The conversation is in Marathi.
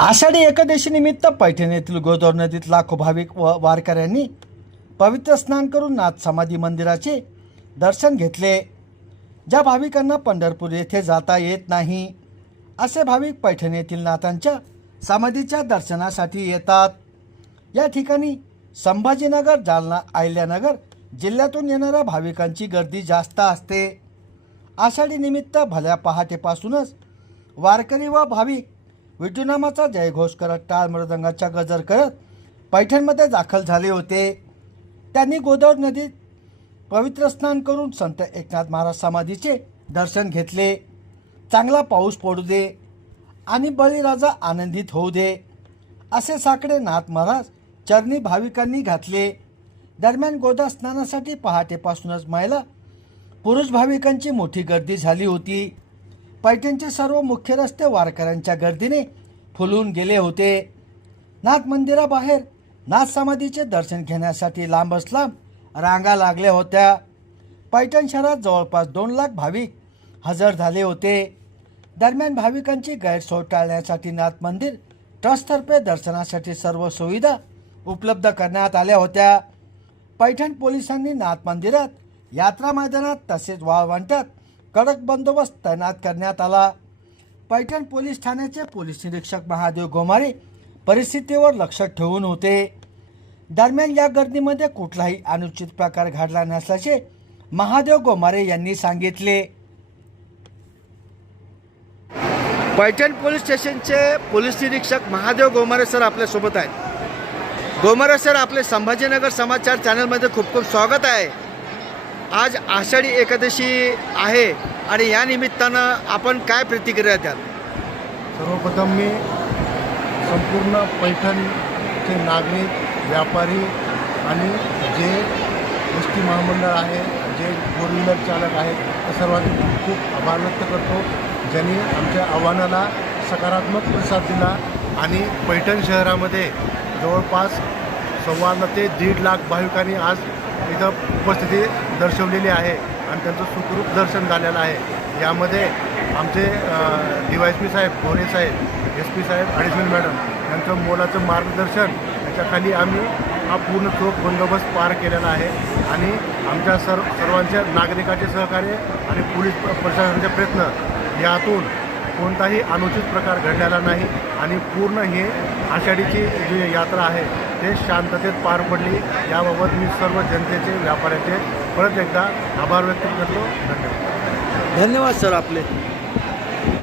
आषाढी एकादशी निमित्त पैठण येथील गोदावरी नदीत लाखो भाविक व वारकऱ्यांनी पवित्र स्नान करून नाथ समाधी मंदिराचे दर्शन घेतले. ज्या भाविकांना पंढरपूर येथे जाता येत नाही असे भाविक पैठण येथील नाथांच्या समाधीच्या दर्शनासाठी येतात. या ठिकाणी संभाजीनगर जालना अहिल्यानगर जिल्ह्यातून येणाऱ्या भाविकांची गर्दी जास्त असते. आषाढीनिमित्त भल्या पहाटेपासूनच वारकरी व भाविक विठुनामाचा जयघोष करत टाळ मृदंगाचा गजर करत पैठणमध्ये दाखल झाले होते. त्यांनी गोदावरी नदीत पवित्र स्नान करून संत एकनाथ महाराज समाधीचे दर्शन घेतले. चांगला पाऊस पडू दे आणि बळीराजा आनंदित होऊ दे असे साकडे नाथ महाराज चरणी भाविकांनी घातले. दरम्यान गोदा स्नानासाठी पहाटेपासूनच महिला पुरुष भाविकांची मोठी गर्दी झाली होती. पैठणचे सर्व मुख्य रस्ते वारकऱ्यांच्या गर्दीने फुलून गेले होते. नाथ मंदिराबाहेर नाथ समाधीचे दर्शन घेण्यासाठी लांबच लांब रांगा लागल्या होत्या. पैठण शहरात जवळपास दोन लाख भाविक हजर झाले होते. दरम्यान भाविकांची गैरसोय टाळण्यासाठी नाथ मंदिर ट्रस्टतर्फे दर्शनासाठी सर्व सुविधा उपलब्ध करण्यात आल्या होत्या. पैठण पोलिसांनी नाथ मंदिरात यात्रा मैदानात तसेच वाळवंटात कडक बंदोबस्त तैनात करण्यात आला. पैठण पोलीस ठाण्याचे पोलीस निरीक्षक महादेव गोमारे परिस्थितीवर लक्ष ठेवून होते. दरम्यान या गर्दीमध्ये कुठलाही अनुचित प्रकार घडला नसल्याचे महादेव गोमारे यांनी सांगितले. पैठण पोलीस स्टेशनचे पोलीस निरीक्षक महादेव गोमारे सर आपल्यासोबत आहेत. गोमारे सर आपले संभाजीनगर समाचार चॅनलमध्ये खूप खूप स्वागत आहे. आज आषाढी एकादशी आहे आणि या निमित्तानं आपण काय प्रतिक्रिया द्याल? सर्वप्रथम मी संपूर्ण पैठणचे नागरिक व्यापारी आणि जे एस टी महामंडळ आहे जे फोर व्हीलर चालक आहेत त्या सर्वांचे खूप खूप आभार व्यक्त करतो. ज्यांनी आमच्या आव्हानाला सकारात्मक प्रतिसाद दिला आणि पैठण शहरामध्ये जवळपास सव्वा ते दीड लाख भाविकांनी आज इथं उपस्थिती दर्शवलेली आहे आणि त्यांचं सुखरूप दर्शन झालेलं आहे. यामध्ये आमचे डी वाय एस पी साहेब गोरे साहेब एस पी साहेब ॲडिशनल मॅडम यांचं मोलाचं मार्गदर्शन याच्याखाली आम्ही हा पूर्ण चोख बंदोबस्त पार केलेला आहे आणि आमच्या सर्व सर्वांच्या नागरिकाचे सहकार्य आणि पोलीस प्रशासनाचे प्रयत्न यातून कोणताही अनुचित प्रकार घडलेला नाही आणि पूर्ण हे आषाढीची जी यात्रा आहे ते शांततेत पार पडली. याबाबत मी सर्व जनतेचे व्यापाऱ्याचे परत एकदा आभार व्यक्त करतो. धन्यवाद. धन्यवाद सर आपले.